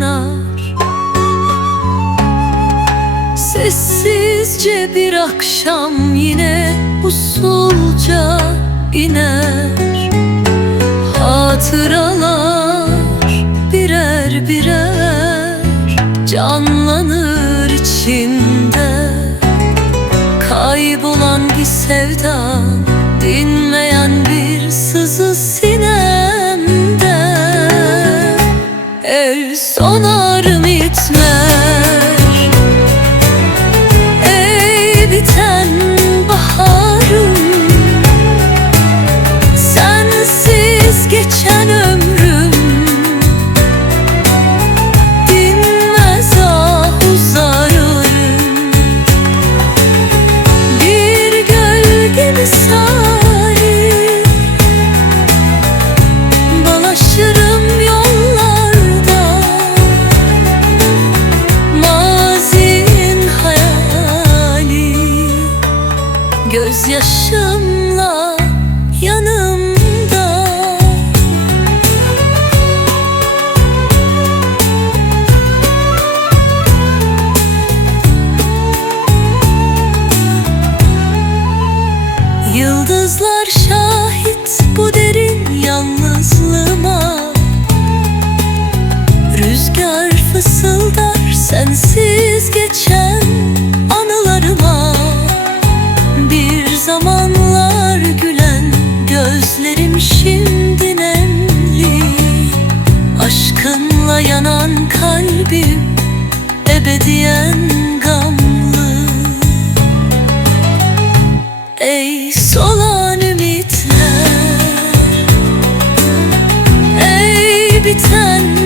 kanar Sessizce bir akşam yine usulca iner. Hatıralar birer birer canlanır içinde. Kaybolan bir sevda dinmeyen Sona Gözyaşımla yanımda. Yıldızlar şahit bu derin yalnızlığıma. Rüzgar fısıldar sensiz geçen zamanlar gülen gözlerim şimdi nemli. Aşkınla yanan kalbim ebediyen gamlı. Ey solan ümitler Ey biten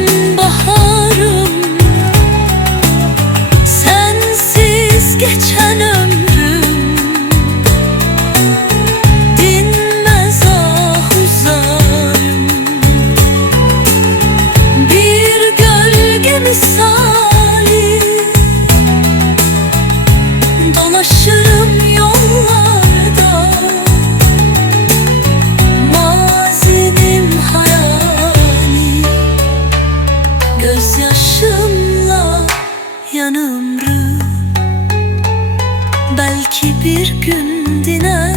Belki bir gün diner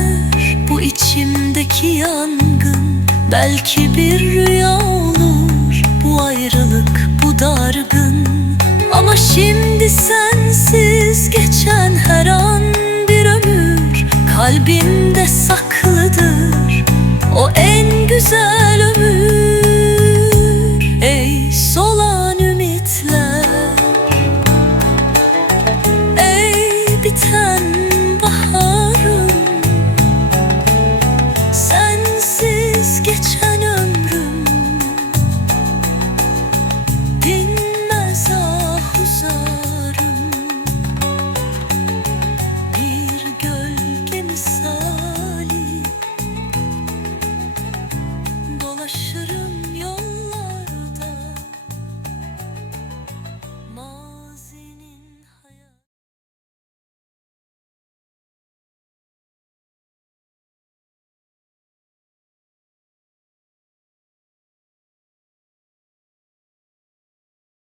Bu içimdeki yangın. Belki bir rüya olur Bu ayrılık bu dargın. Ama şimdi sensiz geçen her an bir ömür Kalbimde